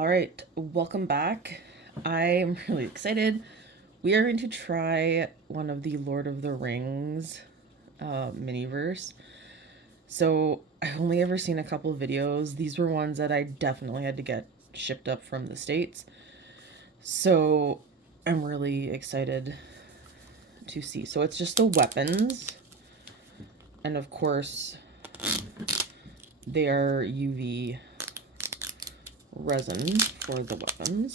All right, welcome back. I'm really excited. We are going to try one of the Lord of the Rings miniverse. So I've only ever seen a couple videos. These were ones that I definitely had to get shipped up from the States. So I'm really excited to see. So it's just the weapons. And of course, they are UV resin for the weapons.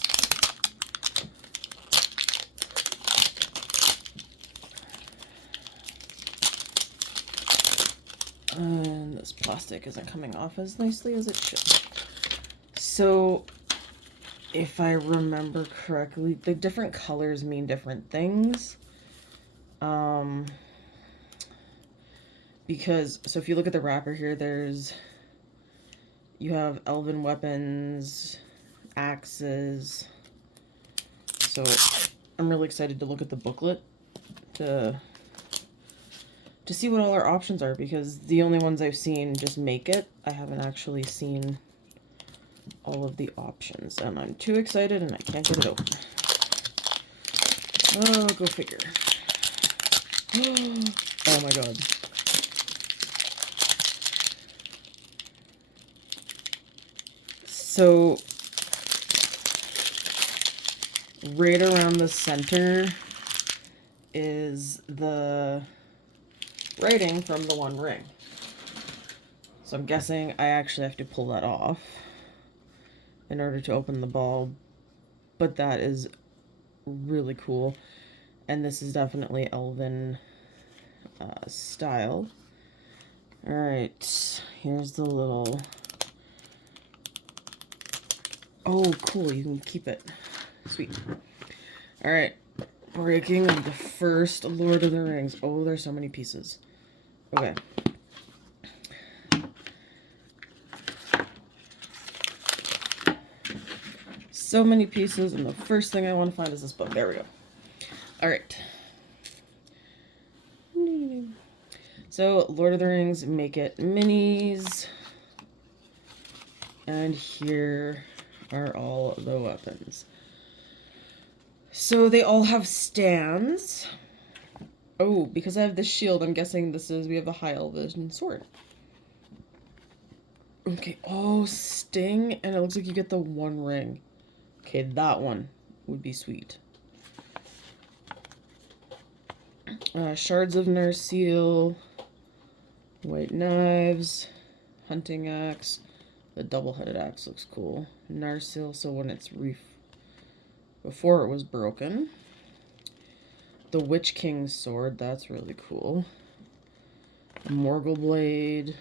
And this plastic isn't coming off as nicely as it should. So, if I remember correctly, the different colors mean different things. Because, so if you look at the wrapper here, you have elven weapons, axes. So, I'm really excited to look at the booklet to see what all our options are, because the only ones I've seen just make it. I haven't actually seen all of the options, and I'm too excited and I can't get it open. Oh, go figure. Oh my god. So, right around the center is the writing from the One Ring. So I'm guessing I actually have to pull that off in order to open the ball, but that is really cool. And this is definitely elven style. Alright, here's the little... Oh, cool, you can keep it. Sweet. Alright, breaking of the first Lord of the Rings. Oh, there's so many pieces. Okay. So many pieces, and the first thing I want to find is this book. There we go. Alright. So, Lord of the Rings Make It minis. And here are all the weapons. So they all have stands. Oh, because I have this shield, I'm guessing we have a high elven sword. Okay, oh, Sting, and it looks like you get the One Ring. Okay, that one would be sweet. Shards of Narsil, white knives, hunting axe. The double-headed axe looks cool. Narsil, so when it's before it was broken. The Witch King's sword, that's really cool. Morgul blade,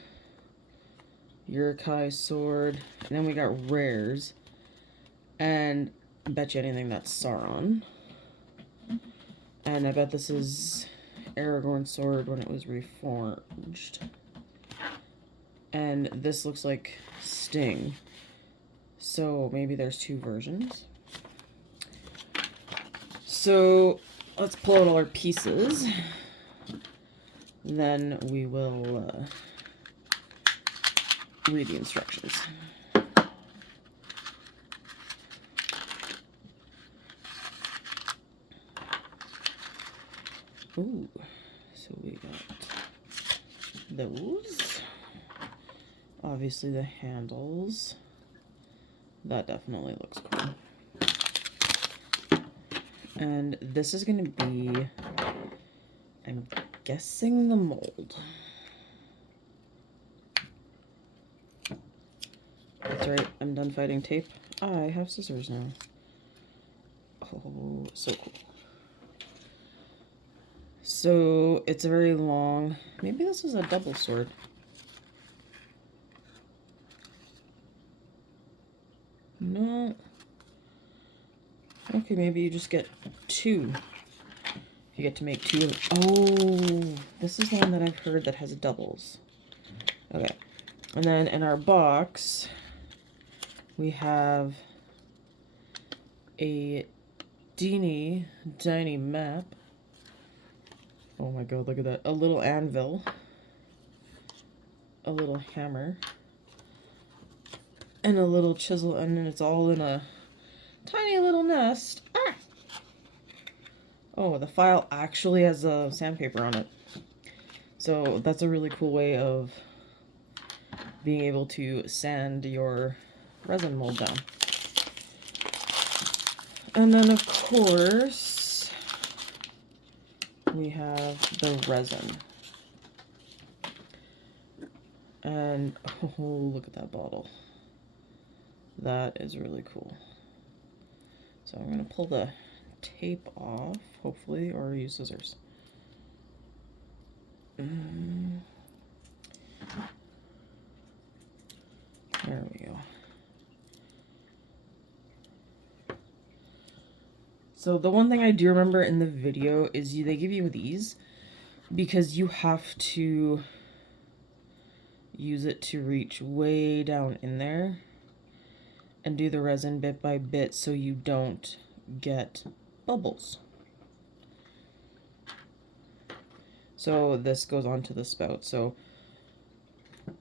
Uruk-hai sword, and then we got rares. And I bet you anything that's Sauron. And I bet this is Aragorn's sword when it was reforged. And this looks like Sting. So maybe there's two versions. So let's pull out all our pieces. Then we will read the instructions. Ooh, so we got those. Obviously the handles. That definitely looks cool. And this is going to be, I'm guessing, the mold. That's right, I'm done fighting tape. I have scissors now. Oh, so cool. So it's a very long, maybe this is a double sword. No. Okay, maybe you just get two. You get to make two. Oh, this is the one that I've heard that has doubles. Okay. And then in our box, we have a teeny tiny map. Oh my god, look at that. A little anvil. A little hammer. and a little chisel, and then it's all in a tiny little nest. Ah! Oh, the file actually has a sandpaper on it. So that's a really cool way of being able to sand your resin mold down. And then of course, we have the resin. And oh, look at that bottle. That is really cool. So I'm gonna pull the tape off, hopefully, or use scissors. There we go. So the one thing I do remember in the video is they give you these because you have to use it to reach way down in there and do the resin bit by bit so you don't get bubbles. So this goes on to the spout. So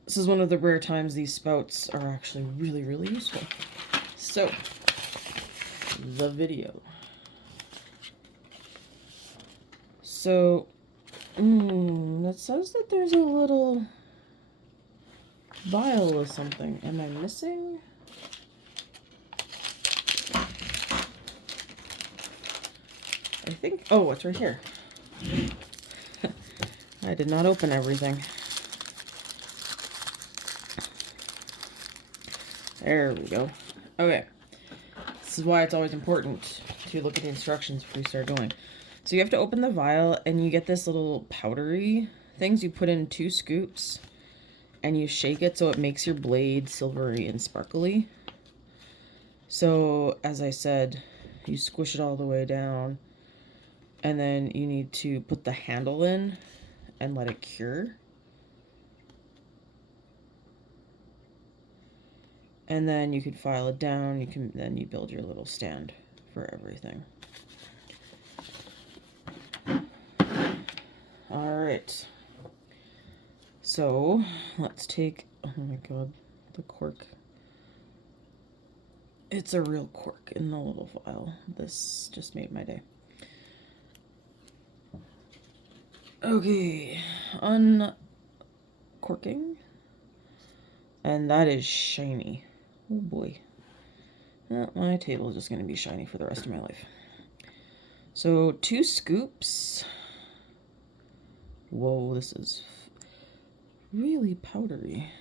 this is one of the rare times these spouts are actually really, really useful. So the video. So it says that there's a little vial of something. Am I missing? I think, oh, it's right here. I did not open everything. There we go. Okay. This is why it's always important to look at the instructions before you start going. So you have to open the vial and you get this little powdery things. You put in 2 scoops and you shake it so it makes your blade silvery and sparkly. So as I said, you squish it all the way down and then you need to put the handle in and let it cure. And then you can file it down. Then you build your little stand for everything. All right. So let's take, oh my God, the cork. It's a real cork in the little vial. This just made my day. Okay, uncorking. And that is shiny. Oh boy. My table is just going to be shiny for the rest of my life. So 2 scoops. Whoa, this is really powdery.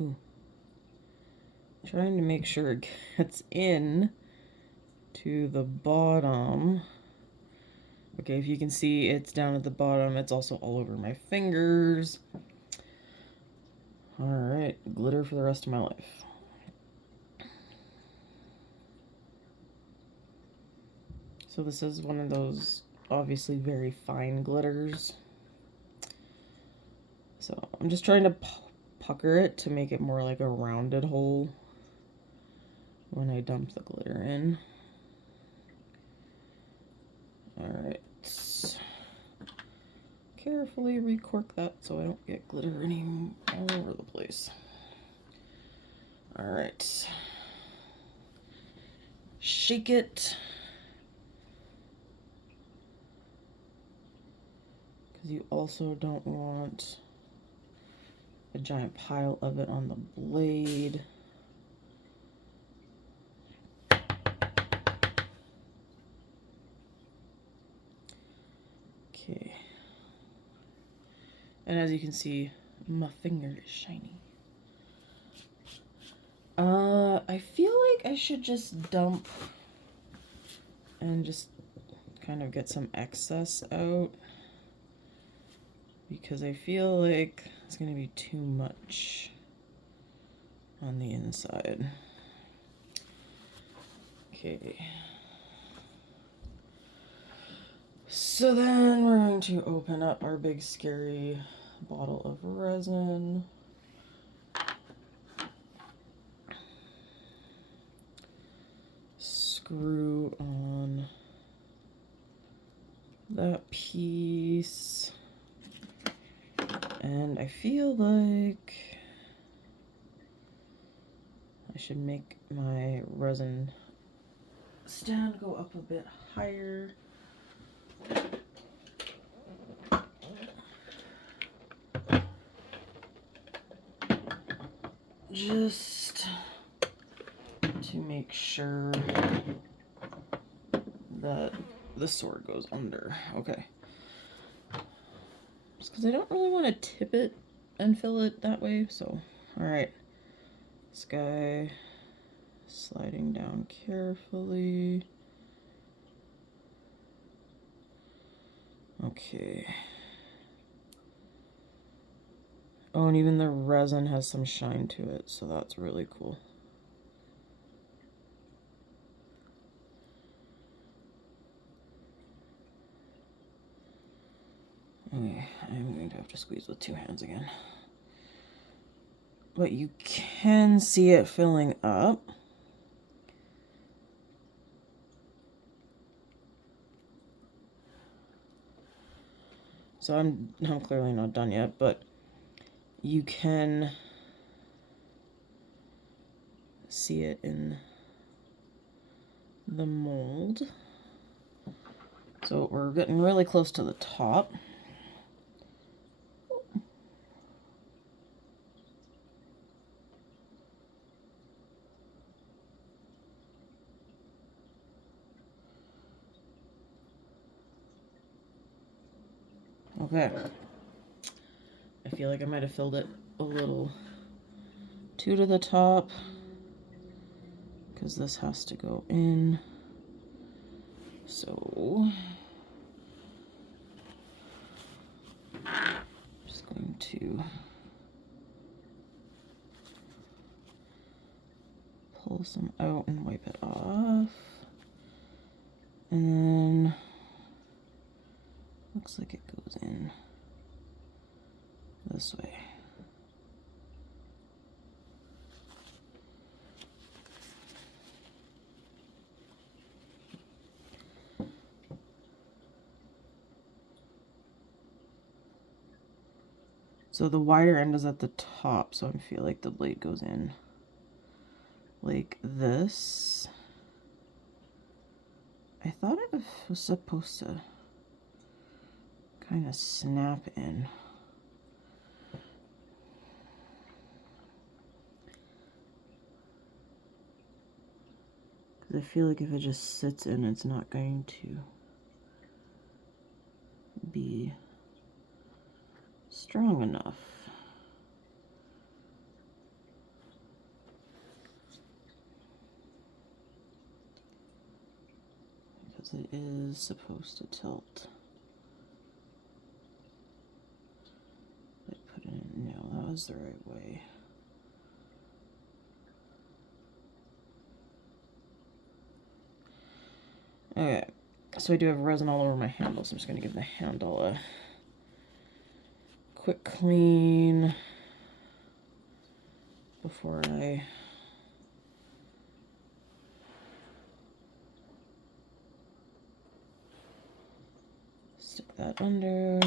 Ooh. Trying to make sure it gets in to the bottom. Okay, if you can see, it's down at the bottom. It's also all over my fingers. All right, glitter for the rest of my life. So this is one of those obviously very fine glitters. So I'm just trying to pucker it to make it more like a rounded hole when I dump the glitter in. Alright. Carefully recork that so I don't get glitter all over the place. Alright. Shake it. Because you also don't want a giant pile of it on the blade. Okay. And as you can see, my finger is shiny. I feel like I should just dump and just kind of get some excess out because I feel like it's going to be too much on the inside. Okay. So then we're going to open up our big scary bottle of resin. Screw on that piece. And I feel like I should make my resin stand go up a bit higher. Just to make sure that the sword goes under. Okay. Just because I don't really want to tip it and fill it that way, so. Alright. This guy sliding down carefully. Okay. Oh, and even the resin has some shine to it, so that's really cool. Okay, I'm going to have to squeeze with two hands again. But you can see it filling up. So I'm clearly not done yet, but you can see it in the mold. So we're getting really close to the top. Okay. I feel like I might have filled it a little too to the top, because this has to go in. So just going to pull some out and wipe it off. And then looks like it goes in this way. So the wider end is at the top, so I feel like the blade goes in like this. I thought it was supposed to kind of snap in. Because I feel like if it just sits in, it's not going to be strong enough. Because it is supposed to tilt. I put it in, no, that was the right way. Okay, so I do have resin all over my handle, so I'm just going to give the handle a quick clean before I stick that under.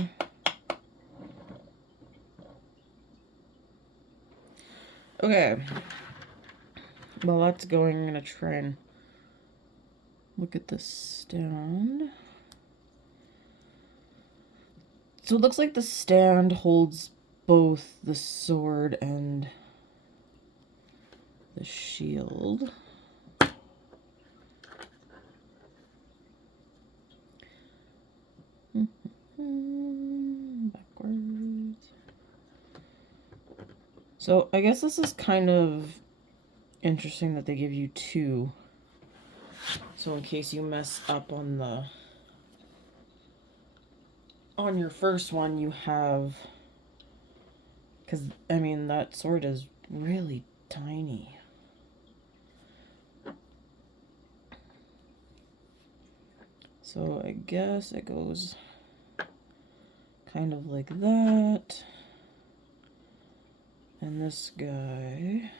Okay, while that's going, I'm going to try and look at the stand. So it looks like the stand holds both the sword and the shield. Backwards. So I guess this is kind of interesting that they give you two. So in case you mess up on your first one, you have, because I mean that sword is really tiny. So I guess it goes kind of like that. And this guy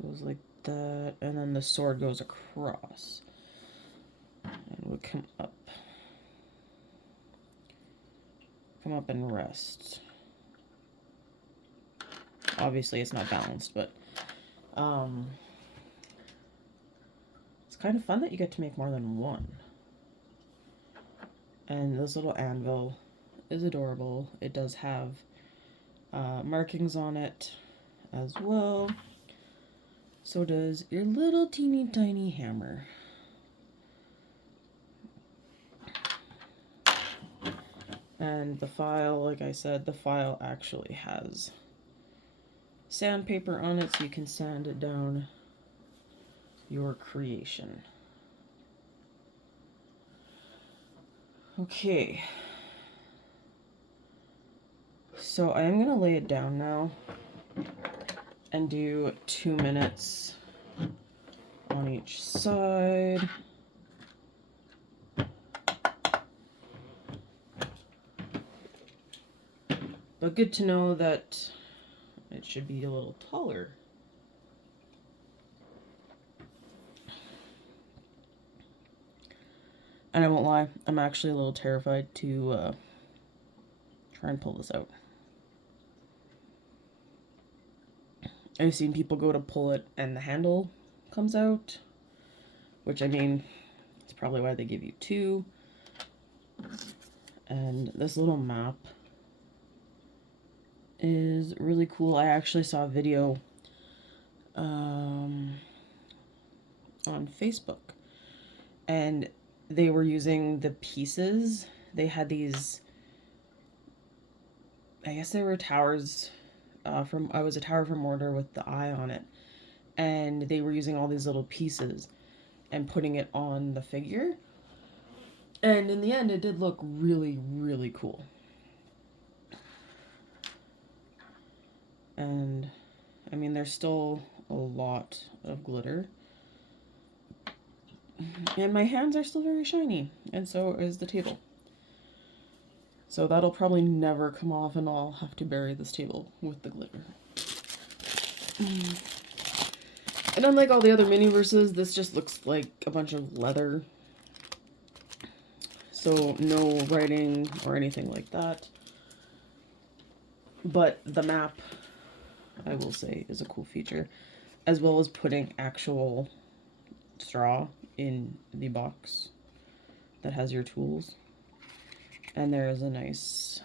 goes like that, and then the sword goes across. and would come up and rest. Obviously it's not balanced, but it's kind of fun that you get to make more than one. And this little anvil is adorable. It does have markings on it as well. So does your little teeny tiny hammer. And the file, like I said, the file actually has sandpaper on it so you can sand it down your creation. Okay. So I am going to lay it down now and do 2 minutes on each side. But good to know that it should be a little taller. And I won't lie, I'm actually a little terrified to try and pull this out. I've seen people go to pull it and the handle comes out, which I mean, it's probably why they give you 2. And this little map is really cool. I actually saw a video on Facebook, and they were using the pieces. They had these, I guess they were towers I was a tower from Mordor with the eye on it, and they were using all these little pieces and putting it on the figure, and in the end it did look really, really cool. And I mean, there's still a lot of glitter, and my hands are still very shiny, and so is the table. So that'll probably never come off, and I'll have to bury this table with the glitter. And unlike all the other Miniverses, this just looks like a bunch of leather. So no writing or anything like that. But the map, I will say, is a cool feature, as well as putting actual straw in the box that has your tools. And there is a nice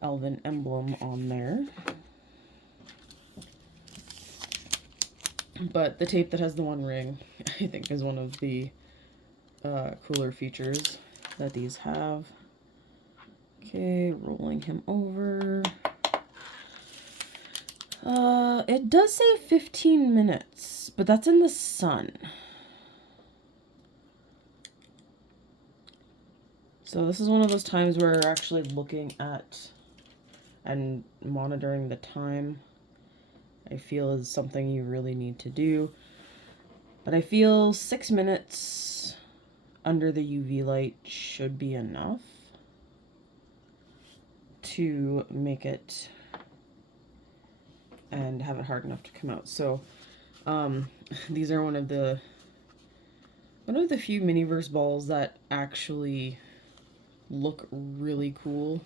elven emblem on there. But the tape that has the one ring, I think, is one of the cooler features that these have. Okay, rolling him over. It does say 15 minutes, but that's in the sun. So this is one of those times where we're actually looking at and monitoring the time. I feel is something you really need to do. But I feel 6 minutes under the UV light should be enough to make it and have it hard enough to come out. So these are one of the few Miniverse balls that actually look really cool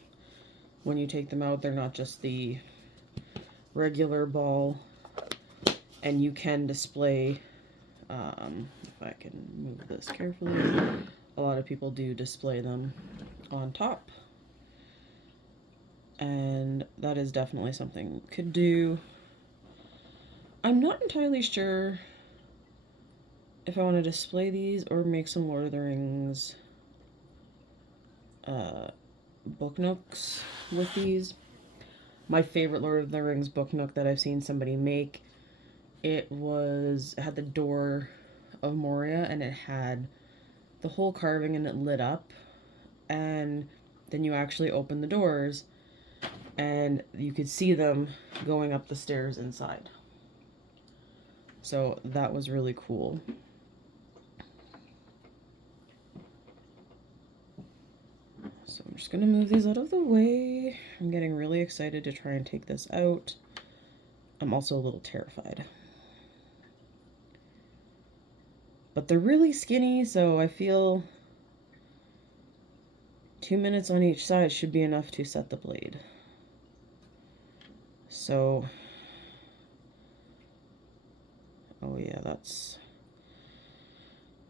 when you take them out. They're not just the regular ball, and you can display, if I can move this carefully, a lot of people do display them on top, and that is definitely something you could do. I'm not entirely sure if I want to display these or make some Lord of the Rings book nooks with these. My favorite Lord of the Rings book nook that I've seen somebody make, it had the door of Moria, and it had the whole carving, and it lit up, and then you actually open the doors and you could see them going up the stairs inside. So that was really cool. So I'm just going to move these out of the way. I'm getting really excited to try and take this out. I'm also a little terrified. but they're really skinny, so I feel 2 minutes on each side should be enough to set the blade. So, oh yeah, that's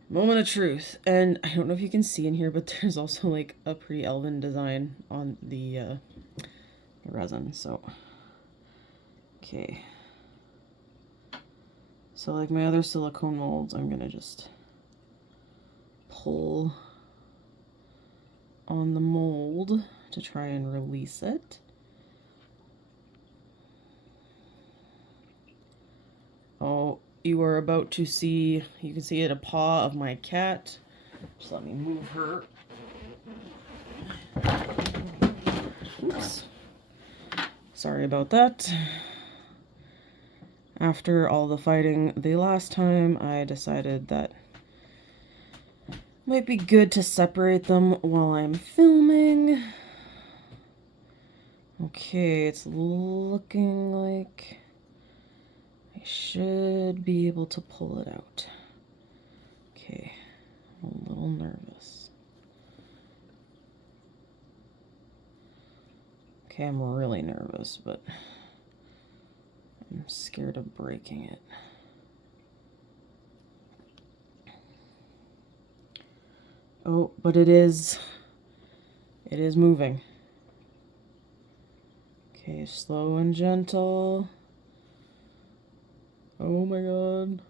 moment of truth. And I don't know if you can see in here, but there's also like a pretty elven design on the resin. So, okay. So like my other silicone molds, I'm gonna just pull on the mold to try and release it. Oh, you are about to see, you can see it, a paw of my cat. Just let me move her. Oops. Sorry about that. After all the fighting the last time, I decided that it might be good to separate them while I'm filming. Okay, it's looking like I should be able to pull it out. Okay, I'm a little nervous. Okay, I'm really nervous, but I'm scared of breaking it. Oh, but it is moving. Okay, slow and gentle. Oh my god.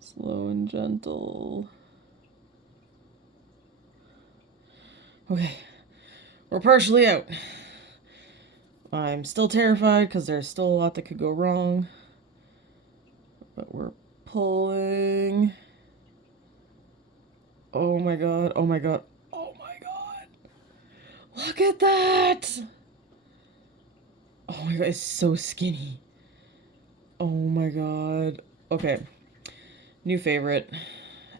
Slow and gentle. Okay, we're partially out. I'm still terrified because there's still a lot that could go wrong. But we're pulling. Oh my god, oh my god, oh my god. Look at that! Oh my god, it's so skinny. Oh my god. Okay. New favorite.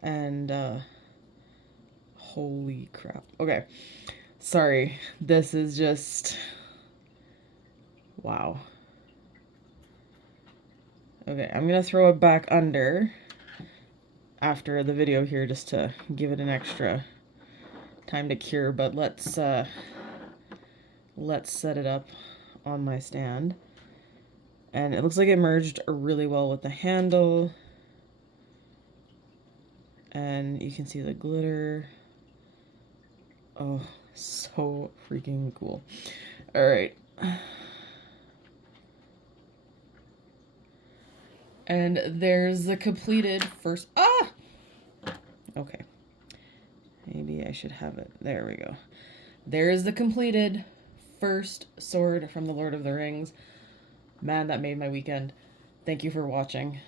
And, holy crap. Okay. Sorry. This is just... wow. Okay, I'm gonna throw it back under after the video here just to give it an extra time to cure, but let's set it up on my stand. And it looks like it merged really well with the handle. And you can see the glitter. Oh, so freaking cool. All right. And there's the completed first... ah! Okay. Maybe I should have it. There we go. There is the completed first sword from the Lord of the Rings. Man, that made my weekend. Thank you for watching.